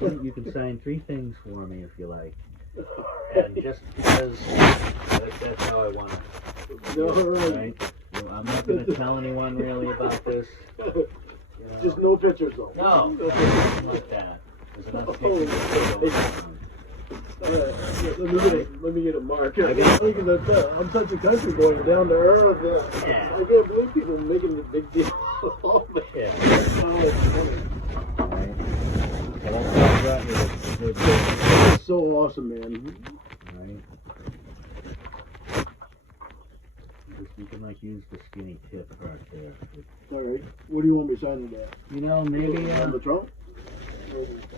You can sign 3 things for me if you like. And just because that's how I want it. Right? I'm not going to tell anyone really about this. Just no pictures though. No, nothing like that. There's enough pictures. Let me get a mark. I'm such a country boy, down to earth. Yeah. I can't believe people are making a big deal of it. Yeah. Oh, it's funny. Right. So that's how I got here. It's so awesome, man. Right. You can like use the skinny tip right there. All right. What do you want me signing there? You know, maybe on the trunk.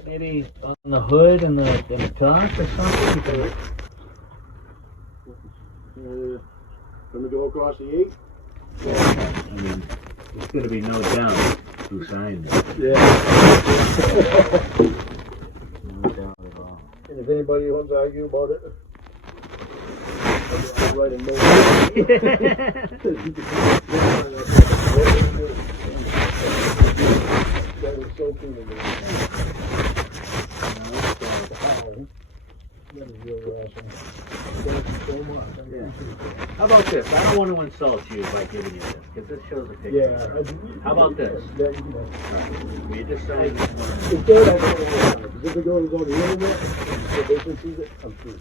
Maybe on the hood and the top or something. Let me go across the 8. Yeah. I mean, there's going to be no doubt who signed it. Yeah. No doubt at all. And if anybody wants to argue about it, I'll write a note. That is so cool. That is really awesome. Thank you so much. Yeah. How about this? I don't want to insult you by giving you this, because this shows a picture. Yeah. How about this? Right. We just signed this one. Instead of if it goes on the internet, so they can see it, I'm free.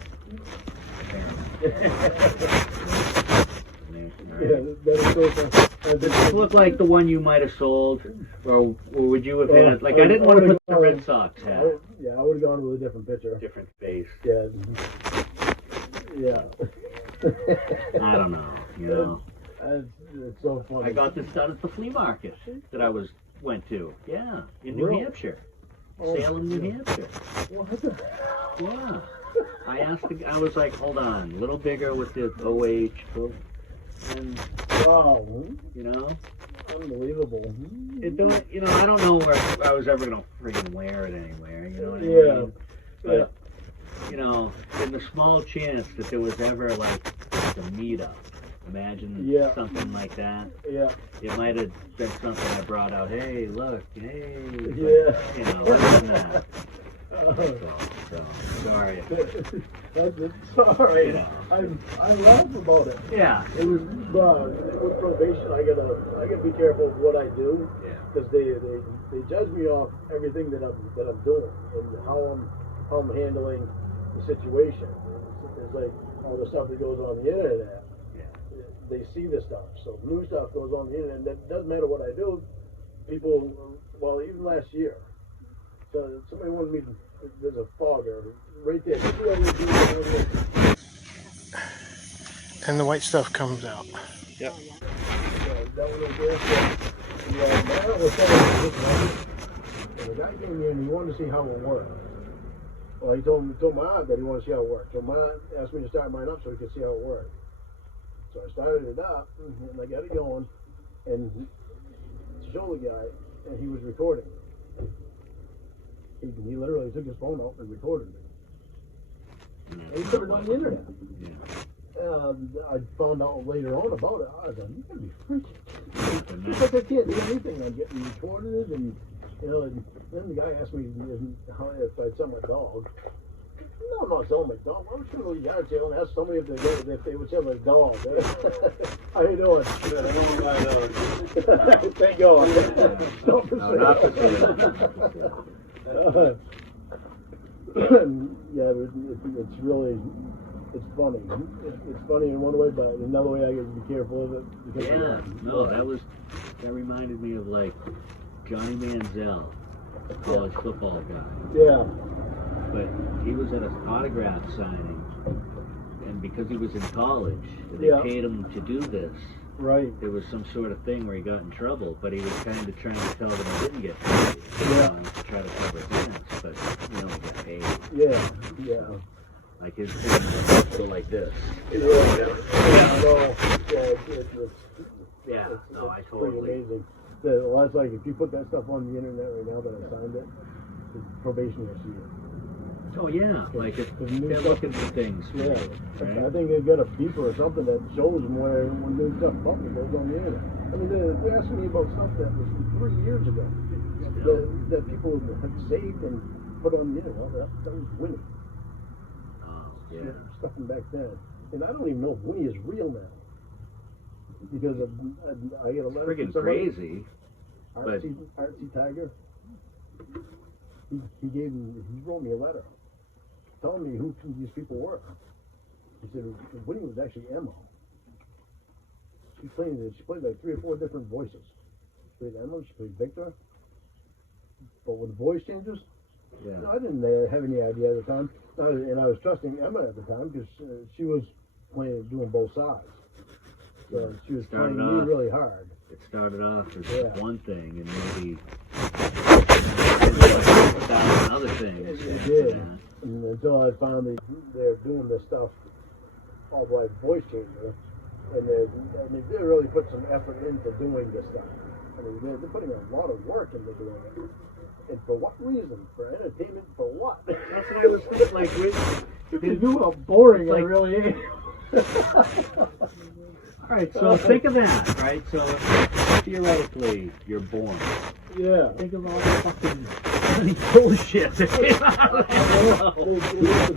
Yeah, that is so fun. Does this look like the one you might have sold, or would you have had? Like, I didn't want to put the Red Sox hat. Yeah, I would have gone with a different picture. Different face. Yeah. Yeah. I don't know. You know. It's so funny. I got this done at the flea market that I went to. Yeah, in New Hampshire, Salem, New Hampshire. What the? Yeah. I was like, hold on, a little bigger with the OH. And, wow. you know, unbelievable. It don't, you know, I don't know where I was ever gonna freaking wear it anywhere. You know what I mean? But you know, in the small chance that there was ever like a meetup, imagine something like that. Yeah. It might have been something I brought out. Hey, look, hey. But, yeah. You know, other than that. So sorry. Sorry. You know. I laugh about it. Yeah. It was with probation. I gotta be careful of what I do. Yeah. Because they judge me off everything that I'm doing and how I'm handling the situation. It's like all the stuff that goes on the internet. Yeah. They see this stuff. So new stuff goes on the internet. And it doesn't matter what I do. People, well, even last year. So somebody wanted me to, there's a fogger right there. And the white stuff comes out. Yep. That one right there. Matt was telling me this one. And the guy came in and he wanted to see how it worked. Well, he told Matt that he wanted to see how it worked. So Matt asked me to start mine up so he could see how it worked. So I started it up and I got it going and to show the guy, and he was recording. He literally took his phone out and recorded me. And he put it on the internet. I found out later on about it. I was like, you gotta be freaking. Because I can't do anything. I'm getting recorded, and you know. And then the guy asked me if I'd sell my dog. No, I'm not selling my dog. I was going to go to the yard sale and ask somebody if they would sell my dog. How you doing? Good. I don't want to buy a dog. Thank God. No, not for sale. Yeah, it's really, it's funny. It's funny in one way, but in another way I got to be careful of it. That reminded me of like Johnny Manziel, the college football guy. Yeah. But he was at an autograph signing, and because he was in college, they paid him to do this. Right. There was some sort of thing where he got in trouble, but he was kind of trying to tell them he didn't get paid. To try to cover his ass, but you don't get paid. Yeah. Like his thing was go like this. No, I totally. Pretty amazing. Well, that's like if you put that stuff on the internet right now that I signed it, probation will see it. Oh yeah, like if they're looking for things. Yeah, right? I think they've got a beeper or something that shows them when new stuff public goes on the internet. I mean, they're asking me about stuff that was from 3 years ago that people have saved and put on the internet. That was Winnie. Oh, yeah. Stuff from back then. And I don't even know if Winnie is real now. Because I get a letter Friggin' from somebody. crazy. Artsy Tiger. He wrote me a letter telling me who these people were. He said Winnie was actually Emma. She played like 3 or 4 different voices. She played Emma, she played Victor. But with the voice changes, Yeah. I didn't have any idea at the time. And I was trusting Emma at the time because she was doing both sides. So she was playing me really hard. It started off as one thing, and maybe another thing. It did. And until I found they're doing this stuff all by voice changer. And they really put some effort into doing this stuff. I mean, they're putting a lot of work into doing it. And for what reason? For entertainment? For what? That's what I was thinking. Like, you knew how boring I like, really am. All right, so think of that, right? So theoretically, you're born. Yeah. Think of all the fucking bullshit. I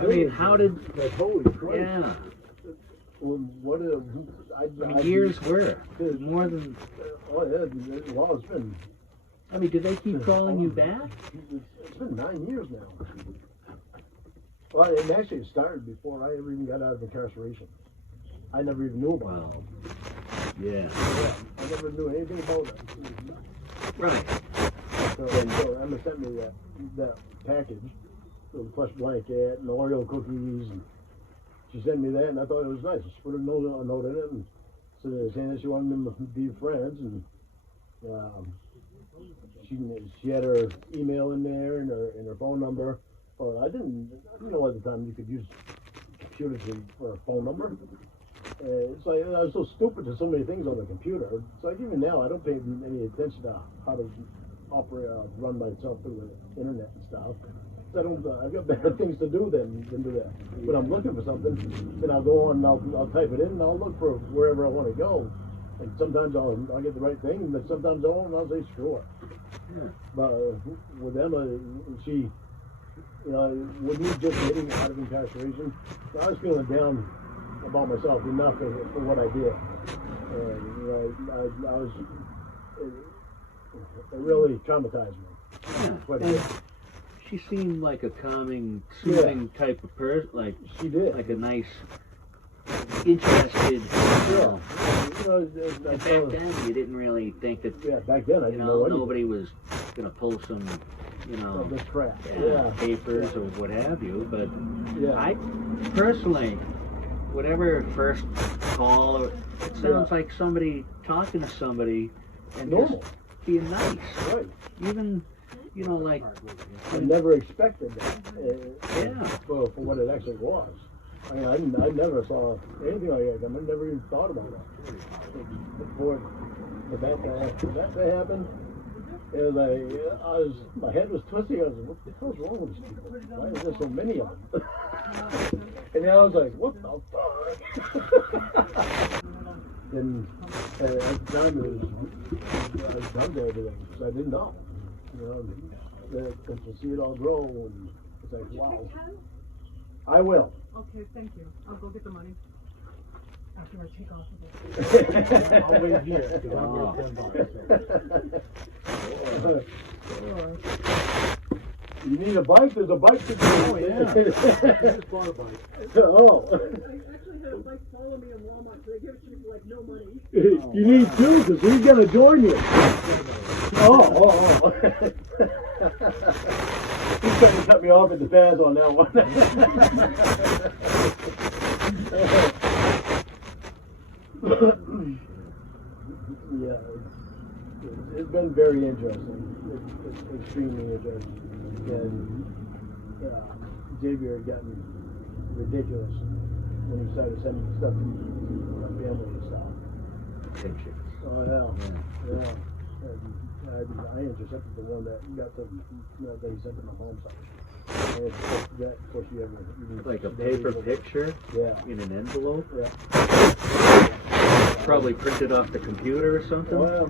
mean, how did? Like, holy Christ. Yeah. What years were more than. Oh yeah. Well, it's been. I mean, did they keep calling you back? It's been 9 years now. Well, and actually it started before I ever even got out of incarceration. I never even knew about it. Yeah. I never knew anything about it. Right. So Emma sent me that package, the plush blanket and Oreo cookies, and she sent me that, and I thought it was nice. She put a note in it, and saying that she wanted them to be friends, and she had her email in there and her phone number. Well, I didn't know at the time you could use computers for a phone number. It's like I was so stupid to so many things on the computer. It's like even now I don't pay any attention to how to run myself through the internet and stuff. So I've got better things to do than do that. When I'm looking for something, then I'll go on and I'll type it in and I'll look for wherever I want to go. And sometimes I'll get the right thing, but sometimes I won't, and I'll say screw it. Yeah. But with Emma, she, with me just getting out of incarceration, I was feeling down about myself enough for what I did. And I was, it really traumatized me. Yeah. She seemed like a calming, soothing type of person. Like she did. Like a nice, interested. Yeah. Back then, you didn't really think that. Yeah, back then I didn't know anything. Nobody was gonna pull some, this crap. Papers or what have you. But yeah. I personally, whatever first call, it sounds like somebody talking to somebody and normal, just being nice. Right. Even. Like I never expected that. For what it actually was. I mean, I never saw anything like that. I never even thought about that. Before that happened, it was my head was twisting. I was like, what the hell's wrong with these people? Why is there so many of them? And then I was like, what the fuck? Then at the time I was done to everything because I didn't know. To see it all grow, and it's like, wow. I will. Okay, thank you. I'll go get the money after I take off of it. I'll wait here, because I'm worth $10. You need a bike? There's a bike to do. Oh, yeah. I just bought a bike. Oh. I actually had a bike follow me in Walmart, so they give it to me for like no money. You need two, because he's going to join you. Oh. He's trying to cut me off at the pass on that one. Yeah, it's been very interesting. It's extremely interesting. And Xavier had gotten ridiculous when he started sending stuff to my family and stuff. Pictures. Oh, yeah. And I intercepted the one that got the that he sent to my home site. And that, of course, you ever like a paper picture. Yeah. In an envelope. Yeah. Probably printed off the computer or something. Well,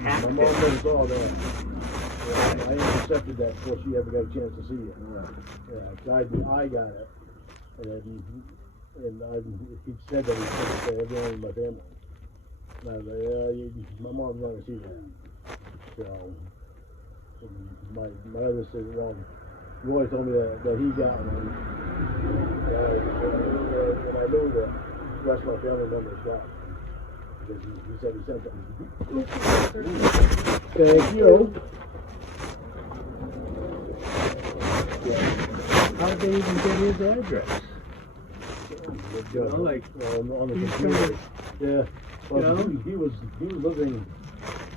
Hacked my mom never saw that. Yeah, I intercepted that before she ever got a chance to see it. Yeah, 'cause I got it, he said that he couldn't say everyone in my family. And I was like, my mom's not gonna see that. So, my other sister, well, Roy told me that he got one. And I knew that the rest of my family members got it. Because he said he sent them. Thank you. How did they even get his address? You know, like on the he's computer. Yeah. Well, You know? he was living.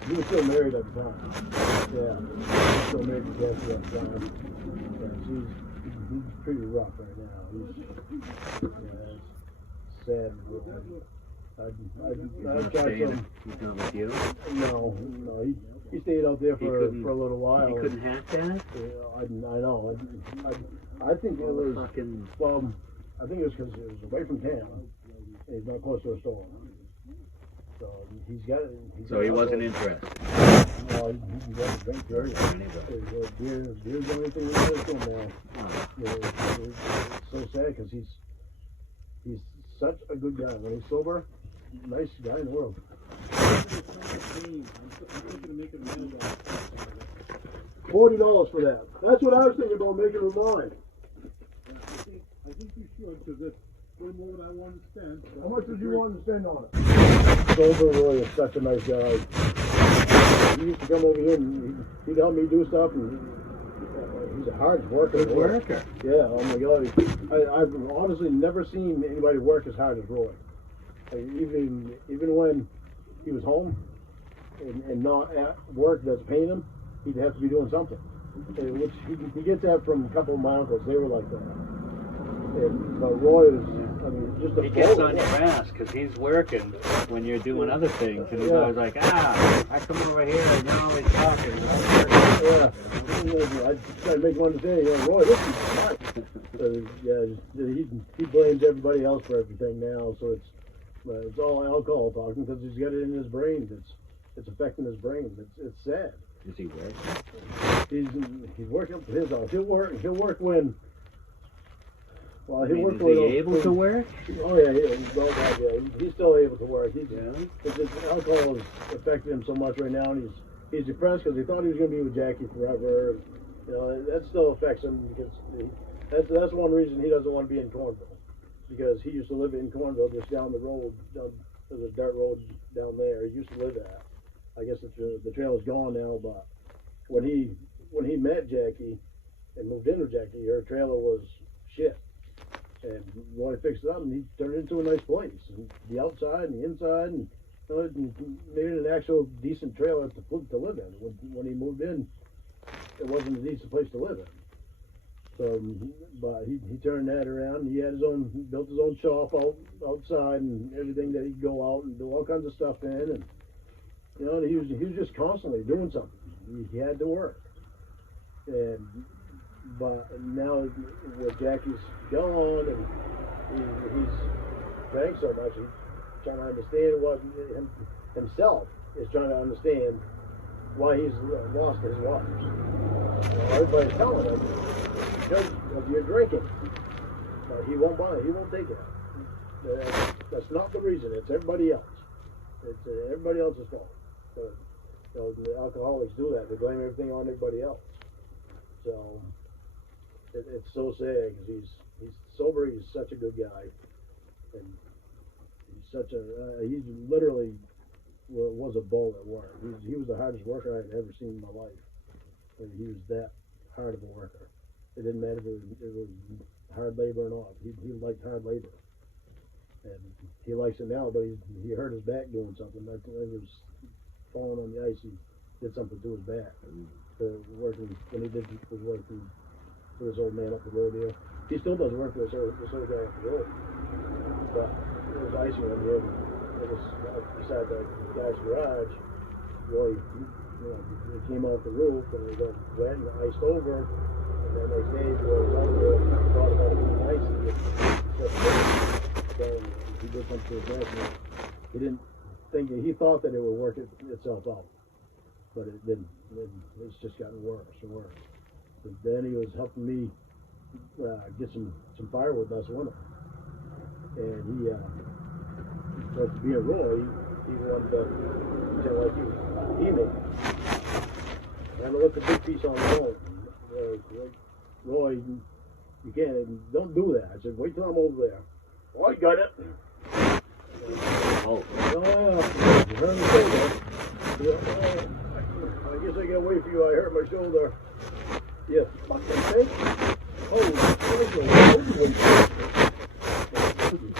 He was still married at the time. Yeah. He was still married to Cassie at the time. Yeah, he's pretty rough right now. It's sad. I've got some. He's not with you? No. He stayed out there for a little while. He couldn't hack that? I know. I think it was. Fucking. Well, I think it was because it was away from town. And he's not close to a store. So he's got it. So he wasn't interested. No, he wasn't drink very much. Anyway. Beer's the only thing that's good to him now. Oh. You know, it's so sad because he's such a good guy. When he's sober, nice guy in the world. $40 for that. That's what I was thinking about making with mine. I think you should, because it's way more than I want to spend. How much did you want to spend on it? Sober Roy is such a nice guy. He used to come over here and he'd help me do stuff, and he's a hard worker. Good worker. Yeah, oh my God. I've honestly never seen anybody work as hard as Roy. Even when he was home and not at work that's paying him, he'd have to be doing something. Which he gets that from a couple of my uncles. They were like that. But Roy is, I mean, just a He gets on your ass because he's working when you're doing other things, and he's always like, I come over here and you're always talking. Yeah, I try to make him understand. Roy, this is fine. He blames everybody else for everything now, so it's all alcohol talking because he's got it in his brain. It's affecting his brain. It's sad. Is he working? He's working up to his house. He'll work when. Well, Is he able to work? Oh yeah, he's still able to work. Yeah. His alcohol is affecting him so much right now, and he's depressed because he thought he was going to be with Jackie forever. And, you know, that still affects him because that's one reason he doesn't want to be in Cornville, because he used to live in Cornville, just down the road. There's a dirt road down there. He used to live at. I guess the trail is gone now, but when he met Jackie and moved in with Jackie, her trailer was shit. And Roy fixed it up, and he turned it into a nice place. And the outside and the inside, and made it an actual decent trailer to live in. When he moved in, it wasn't a decent place to live in. So, but he turned that around. He had built his own shop outside, and everything that he could go out and do all kinds of stuff in. And you know, he was just constantly doing something. He had to work. But now with Jackie's gone and he's drank so much, he's trying to understand what himself is trying to understand why he's lost his wife. Everybody's telling him because of your drinking, but he won't buy it. He won't take it. That's not the reason. It's everybody else. It's everybody else's fault. So the alcoholics do that. They blame everything on everybody else. So. It's so sad because he's sober. He's such a good guy, and he's literally was a bull at work. He was the hardest worker I had ever seen in my life. And he was that hard of a worker. It didn't matter if it was hard labor or not. He liked hard labor, and he likes it now. But he hurt his back doing something. I think it was falling on the ice. He did something to his back. Working when he was working. For this old man up the road here. He still does work for this old guy up the road. But it was icy one day. It was beside the guy's garage. Roy, he came off the roof and it got wet and iced over. And then next day, Roy was out there and thought about it being icy. So he did something to his back. He didn't think, he thought that it would work itself out. but it didn't. It's just gotten worse and worse. But then he was helping me get some firewood last winter, and he like to be a Roy, he wanted to like he made. And I left a big piece on the road. Like, Roy, you can't, don't do that. I said, wait till I'm over there. Oh, I got it. Oh. I guess I got away from you. I hurt my shoulder. Yeah, fucking thing.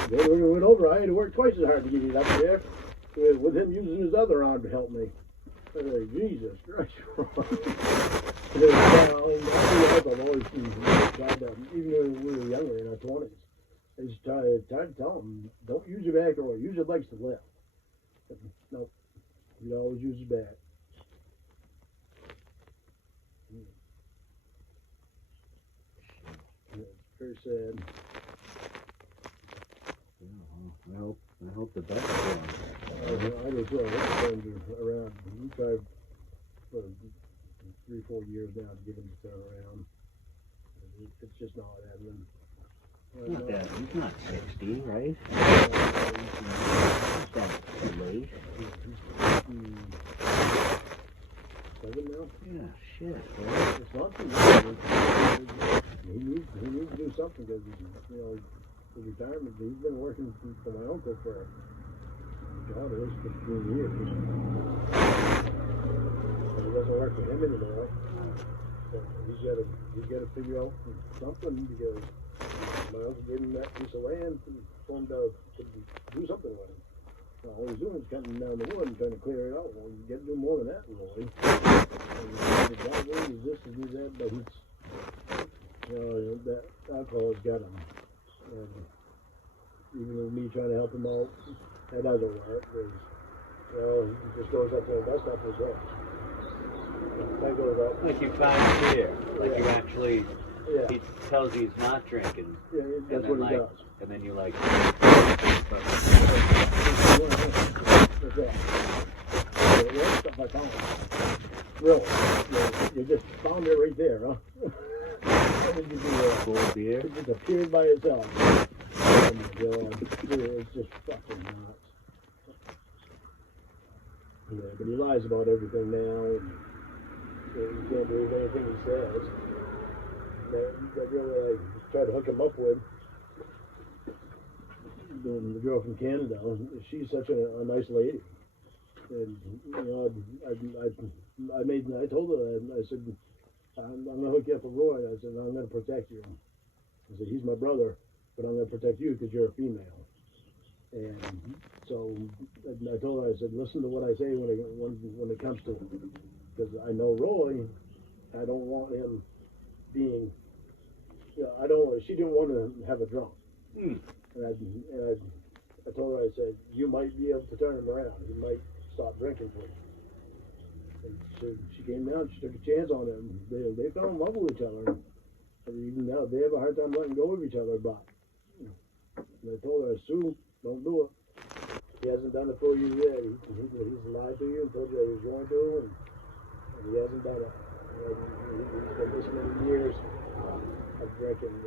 When we went over, I had to work twice as hard to get it up there with him using his other arm to help me. I was like, Jesus Christ. I've always tried to, even when we were younger in our 20s, I just tried to tell him, don't use your back or use your legs to lift. Nope. You always use your back. It's very sad. I hope the best for him. I was around. We tried for 3-4 years now to get him to turn around. It's just not happening. Not that, he's not 60, right? He's that late. 7 now? Yeah, shit, right? It's not too late. He needs to do something because, you know, his retirement, he's been working for my uncle for, God, at least 15 years. And it doesn't work for him anymore. So he's got to figure out something because my uncle gave him that piece of land for him to do something with it. All he's doing is cutting down the wood and trying to clear it out. Well, you got to do more than that, Roy. And the guy is this and do that, but he's, you know, that alcohol's got him. And even with me trying to help him out, that doesn't work. Because, you know, he just goes up there and busts up his head. That goes up. Like you found here, like Yeah. you actually, Yeah. he tells you he's not drinking, Yeah, that's and then what he like, does. and then you like, That's it. Yeah, stuff I found. Really, you just found it right there, huh? How did you do that? cold beer. It just appeared by itself. Oh my God, it's just fucking nuts. Yeah, but he lies about everything now, and you can't believe anything he says. That girl I tried to hook him up with, the girl from Canada, she's such a nice lady. And, you know, I told her, I said, I'm going to hook you up with Roy. I said, I'm going to protect you. I said, he's my brother, but I'm going to protect you because you're a female. And so I told her, I said, listen to what I say when it comes to it. Because I know Roy, I don't want him being, you know, she didn't want to have a drunk. Mm. And I told her, I said, you might be able to turn him around. He might stop drinking for you. And so she came down, she took a chance on him. They fell in love with each other. And even now, they have a hard time letting go of each other, but and I told her, Sue, don't do it. He hasn't done it for you yet. He's lied to you and told you that he was going to, and he hasn't done it. He's been this many years of drinking.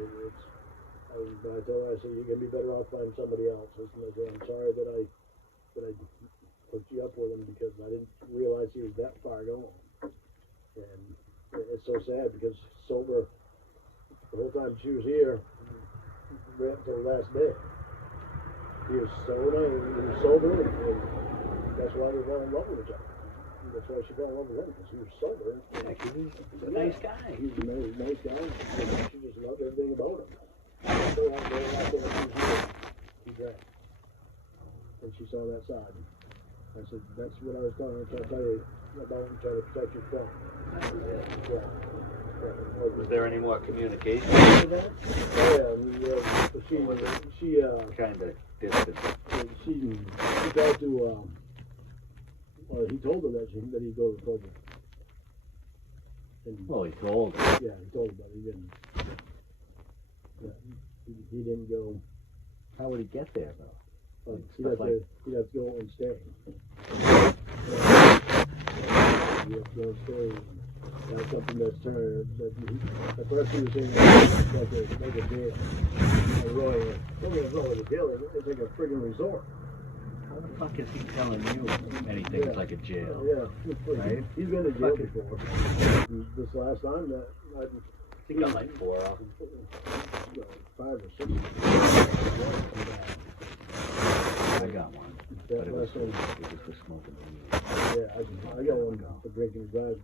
I told her, I said, you're going to be better off finding somebody else. I said, I'm sorry that I hooked you up with him because I didn't realize he was that far gone. And it's so sad because sober, the whole time she was here, right up until the last day. He was so nice, he was sober, and that's why they fell in love with each other. And that's why she fell in love with him, because he was sober. Yeah, he's a nice guy. He's a nice guy. She just loved everything about him. So he drank. And she saw that side. I said, that's what I was trying to tell you about and trying to protect you from. Yeah. Was there any more communication? Yeah, she Kind of distant. she tried to he told her that he'd go to the program. And, Well, he told her. yeah, he told her, but he didn't. Yeah, he didn't go. How would he get there, though? He'd have to go and stay. you have to go upstairs. That's something that's turned. At first he was saying like a jail. Really, it's not like a jail. It's like a friggin' resort. How the fuck is he telling you anything's like a jail? Yeah, Right? He's been to jail before. This last time that I think I like 4 of them. 5 or 6. I got one. But That it was last one. for smoking weed. Yeah, I got one for drinking and driving.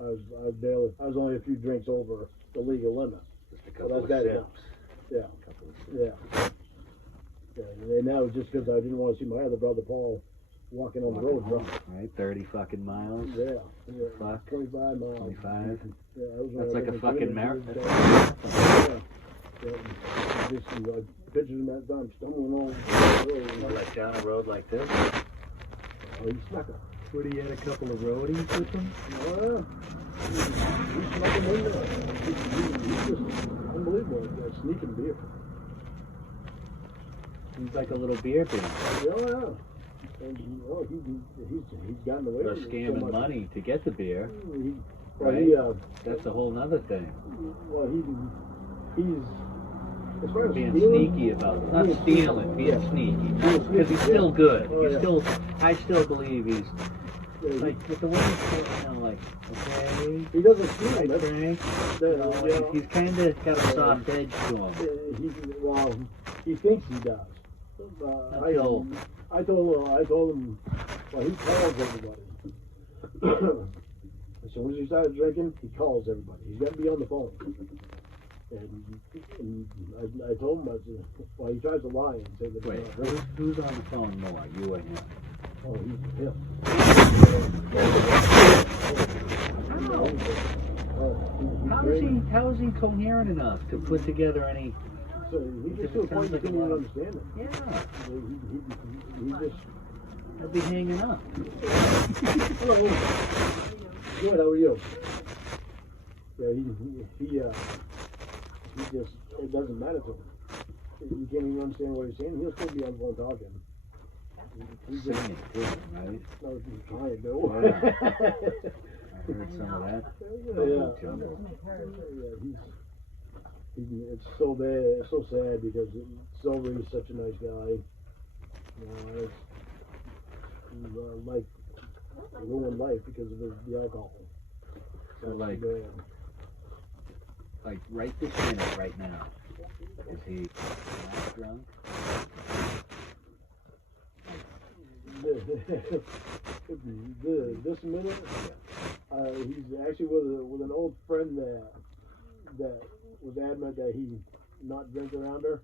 I was only a few drinks over the legal limit. Just a couple Well, of that's bad sips. enough. Yeah, A couple of sips. yeah. And that was just because I didn't want to see my other brother Paul walking on the road drunk. Right? 30 fucking miles. Yeah. Fuck. 25 miles. 25. Yeah, that was when That's I like a lived in fucking Canada. marathon. Yeah. Just pictures of that time stumbling on the road. Like down a road like this. Oh, he snuck it. What, he had a couple of roadies with him? Yeah. He snuck him in there. He's just unbelievable at sneaking beer. He's like a little beer bin. Yeah. And, well, he's gotten away They're with it so scamming much. money to get the beer. Well, That's a whole nother thing. well, he's as far as Being stealing, sneaky about it. Not stealing, being sneaky. Because he's still good. I still believe he's, like, with the way he's, like, okay, he doesn't steal. right, That's, Frank. yeah. He's kind of got a soft edge to him. He thinks he does. Until- I told him, well, he calls everybody. As soon as he started drinking, he calls everybody. He's got to be on the phone. And I told him, I said, well, he tries to lie and say that. Wait, who's on the phone more, you or him? Oh, he's him. How is he coherent enough to put together any? So he just to a point he couldn't even understand it. Yeah, He just. I'd be hanging up. Hello. Good, how are you? Yeah, he just, it doesn't matter to him. You can't even understand what he's saying. He'll still be on the phone talking. He's just, Singing too, right? no, he's trying to. I heard some of that. Yeah. Jungle. It's so bad, it's so sad because Silver's such a nice guy. It's like ruined life because of the alcohol. So like right this minute, right now, is he not drunk? This minute, he's actually with an old friend that was adamant that he not drink around her,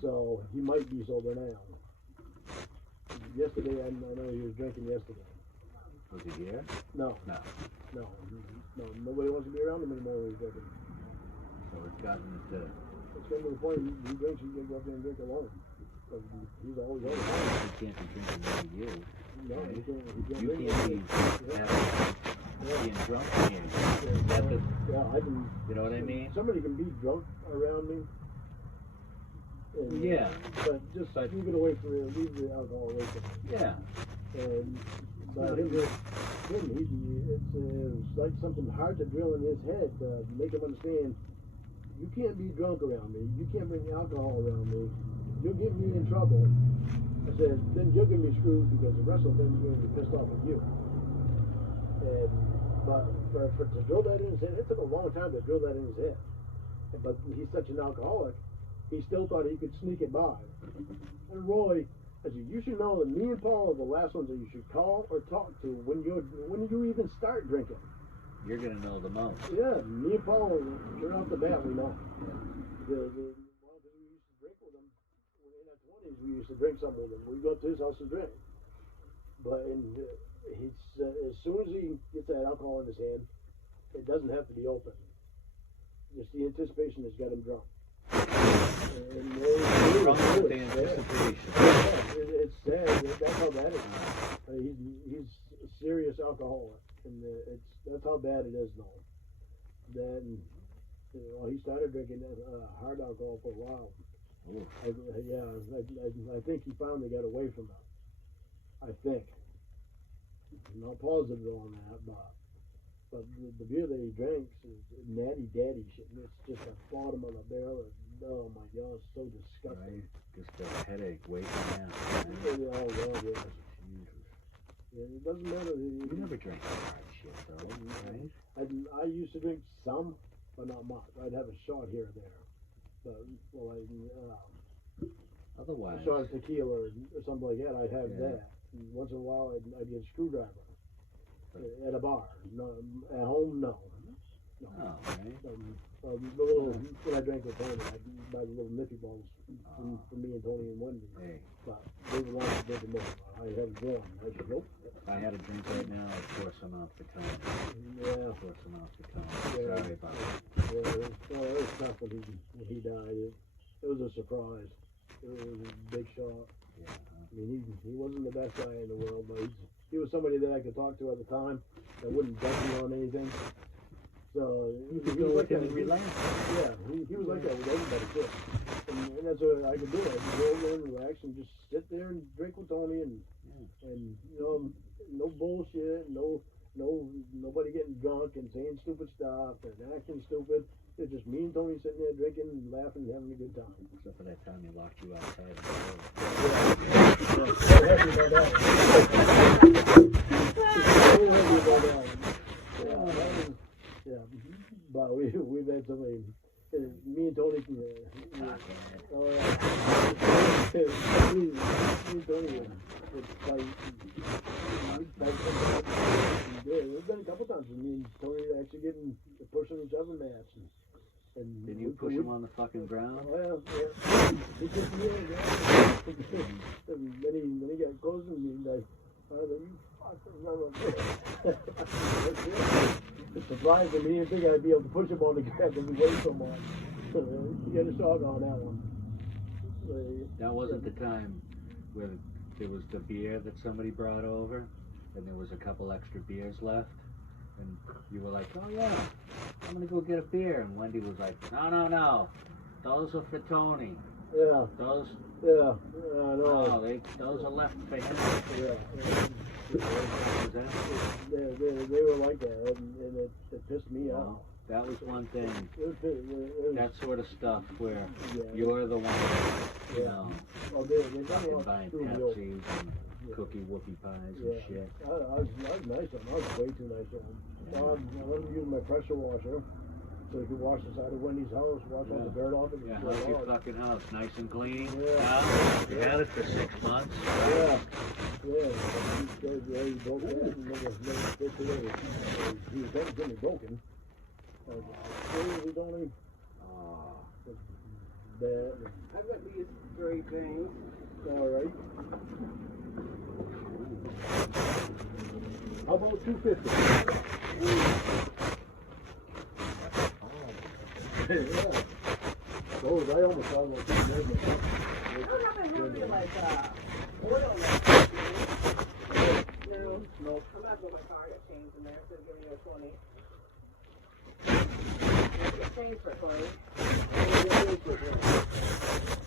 so he might be sober now. Yesterday, I know he was drinking yesterday. Was he here? No, nobody wants to be around him anymore when he's drinking. So it's gotten to. It's getting to the point he drinks, he can go up there and drink alone. He's always over. He can't be drinking with you. No, Right? he can't You drink. can't be being drunk. Yeah, I can. You know what I mean? Somebody can be drunk around me. And, Yeah. But just leave it away from leave the alcohol away from me. Yeah. And but it's like something hard to drill in his head to make him understand. You can't be drunk around me. You can't bring alcohol around me. You'll get me in trouble. I said, then you're gonna be screwed because the rest of them are gonna be pissed off with you. And but for to drill that in his head, it took a long time to drill that in his head. But he's such an alcoholic, he still thought he could sneak it by. And Roy, I said, you should know that me and Paul are the last ones that you should call or talk to when you even start drinking. You're gonna know the most. Yeah, me and Paul, right off the bat, we know. Well, we used to drink with him in our 20s. We used to drink some with him. We'd go to his house and drink. But he's as soon as he gets that alcohol in his hand, it doesn't have to be open. Just the anticipation has got him drunk. And Drunk with the anticipation. It's sad. That's how bad it is. He's a serious alcoholic, and that's how bad it is now. Then he started drinking hard alcohol for a while. I think he finally got away from it. I think. not positive on that, but the beer that he drinks is natty daddy shit. And it's just the bottom of the barrel. And, oh my god, it's so disgusting. Right? Just a headache waiting out. Oh god, yes. Jesus. Yeah, it doesn't matter. You never drank hard shit though, right? I used to drink some, but not much. I'd have a shot here or there. But, well, Otherwise, a shot of tequila or something like that, I'd have Yeah. that. And once in a while, I'd get a screwdriver at a bar. No, at home, no. oh, right? The little, when I drank with Tony, I'd buy the little nippy balls for me and Tony and Wendy. Hey, But they would want to drink them more. I had one. I said, nope. if I had a drink right now, I'd force them off the cone. Yeah. Force them off the cone. Yeah. Sorry about it. Yeah, it was tough when he died. It was a surprise. It was a big shock. Yeah. I mean, he wasn't the best guy in the world, but he was somebody that I could talk to at the time that wouldn't judge me on anything. So You he could go was with like him that. and relax. Yeah, he was like that with everybody too. And that's what I could do. I could go over there and relax and just sit there and drink with Tony and you know, no bullshit, nobody getting drunk and saying stupid stuff and acting stupid. It's just me and Tony sitting there drinking and laughing and having a good time. Except for that time he locked you outside. Yeah, but we've had so many. Me and Tony can. Me and Tony would fight. There's been a couple times when me and Tony actually getting pushing each other match. And Did you push him on the fucking ground? Well, yeah. He kicked me in, yeah. And then he got close to me and like, you fucker. It surprised him. He didn't think I'd be able to push him on the ground because he weighed so much. He got a shock on that one. That wasn't the time where there was the beer that somebody brought over and there was a couple extra beers left. And you were like, oh yeah, I'm gonna go get a beer. And Wendy was like, no, those are for Tony. Yeah. Those, Yeah. I know. no, those are left for him. Yeah. They were like that, and it pissed me off. That was one thing. It was, That sort of stuff where yeah. you're the one, you Yeah. know, Well, they done fucking all buying through the old. Pepsis and cookie whoopie pies Yeah. and shit. I was nice on him. I was way too nice on him. I let him use my pressure washer so he could wash the side of Wendy's house, wash all the dirt off it. Yeah, and how's get it your out. fucking house? Nice and clean? Yeah. You had it for 6 months? Yeah. He broke that and never fixed it either. He was technically broken. I was like, we don't even that. I've got these three things. All right. How about 250? Yeah. Those, I almost thought about 250. I don't have any like oil left. No. No. I'm gonna go to my car and change in there instead of giving you a 20. Change for 20.